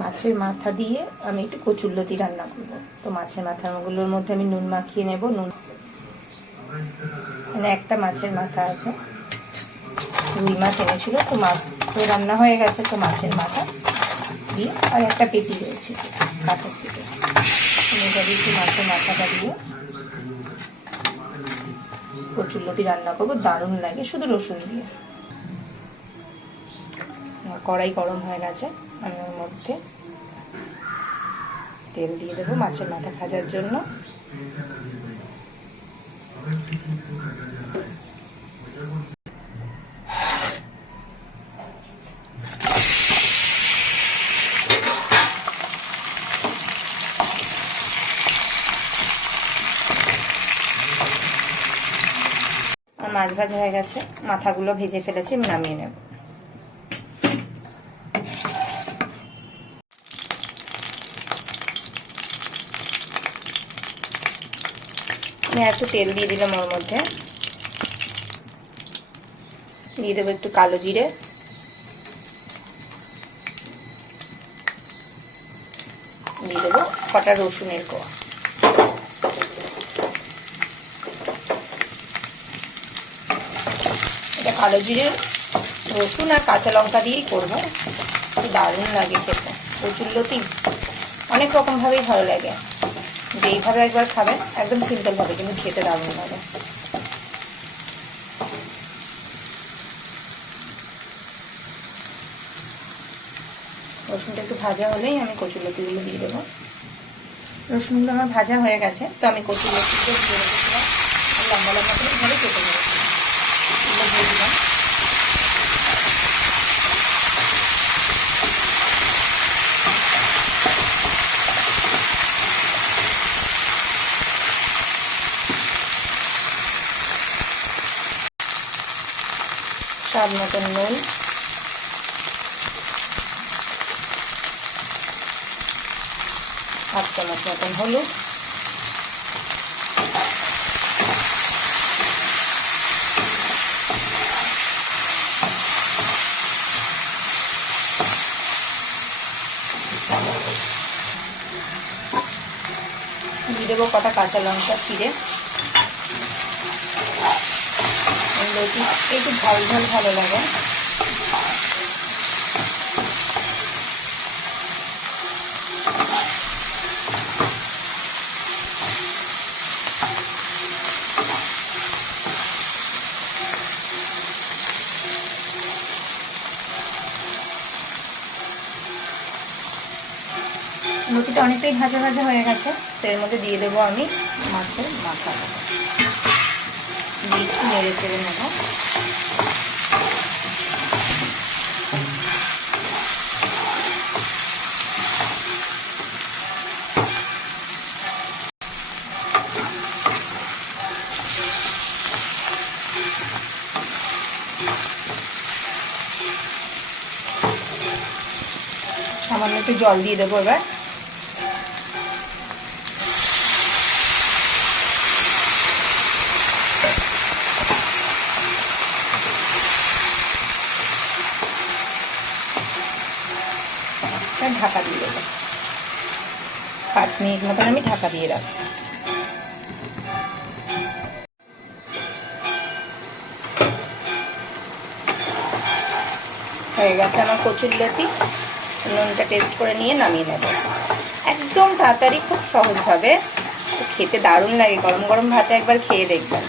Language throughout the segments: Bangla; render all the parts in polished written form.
মাছের মাথা দিয়ে আমি একটু কচুরলতি রান্না করব। তো মাছের মাথাগুলোর মধ্যে আমি নুন মাখিয়ে নেব। মানে একটা মাছের মাথা আছে, রুই মাছ এনেছিল, তো মাছ তো রান্না হয়ে গেছে, তো মাছের মাথা দিয়ে আর একটা পেটি রয়েছে কাঠের পেটি, এভাবে একটু মাছের মাথাটা দিয়ে কচুরলতি রান্না করবো, দারুণ লাগে শুধু রসুন দিয়ে। কড়াই গরম হয়ে গেছে, আমি ওর মধ্যে তেল দিয়ে দেবো মাছের মাথা ভাজার জন্য। আর মাছ ভাজা হয়ে গেছে, মাথাগুলো ভেজে ফেলেছি, আমি নামিয়ে নেব। আমি একটু তেল দিয়ে দিলাম, ওর মধ্যে দিয়ে দেবো একটু কালো জিরে, দিয়ে দেবো কটা রসুনের কোয়া। এটা কালো জিরে, রসুন আর কাঁচা লঙ্কা দিয়েই করবো, দারুণ লাগে খেতে। কচুরলতি অনেক রকমভাবেই ভালো লাগে, যেইভাবে একবার খাবেন একদম সিম্পলভাবে, কিন্তু খেতে দারুণ লাগে। রসুনটা একটু ভাজা হলেই আমি কচুরলতিগুলো দিয়ে দেবো। রসুনগুলো আমার ভাজা হয়ে গেছে, তো আমি কচুরলতিগুলো দিয়ে রেখেছিলাম, লম্বা লম্বা করে ধরে কেটে নেবো, এগুলো দিয়ে দিলাম। স্বাদ মতন নুন, হাফ চামচ মতন হলুদ, দিয়ে দেবো কটা কাঁচা লঙ্কা চিড়ে। লতি একটু ঝাল ঝাল ভালো লাগে। লতিটা অনেকটাই ভাজা ভাজা হয়ে গেছে, তো এর মধ্যে দিয়ে দেবো আমি মাছের মাথা, দিয়ে একটু নেড়ে চেড়ে নেবো। সামান্য একটু জল দিয়ে দেবো এবার। ঢাকা দিয়ে দেবো, 5 মিনিট মতন আমি ঢাকা দিয়ে রাখবো। হয়ে গেছে আমার কচুরলতি, নুনটা টেস্ট করে নিয়ে নামিয়ে নেব। একদম তাড়াতাড়ি, খুব সহজভাবে, খেতে দারুণ লাগে। গরম গরম ভাতে একবার খেয়ে দেখবেন,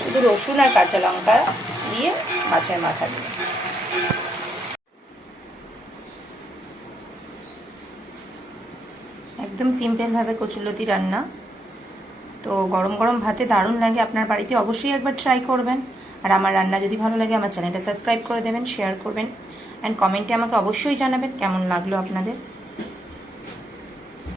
শুধু রসুন আর কাঁচা লঙ্কা দিয়ে মাছের মাথা দিয়ে। একদম সিম্পলভাবে কচুরলতি রান্না, তো গরম গরম ভাতে দারুণ লাগে। আপনার বাড়িতে অবশ্যই একবার ট্রাই করবেন। আর আমার রান্না যদি ভালো লাগে আমার চ্যানেলটা সাবস্ক্রাইব করে দেবেন, শেয়ার করবেন, অ্যান্ড কমেন্টে আমাকে অবশ্যই জানাবেন কেমন লাগলো আপনাদের।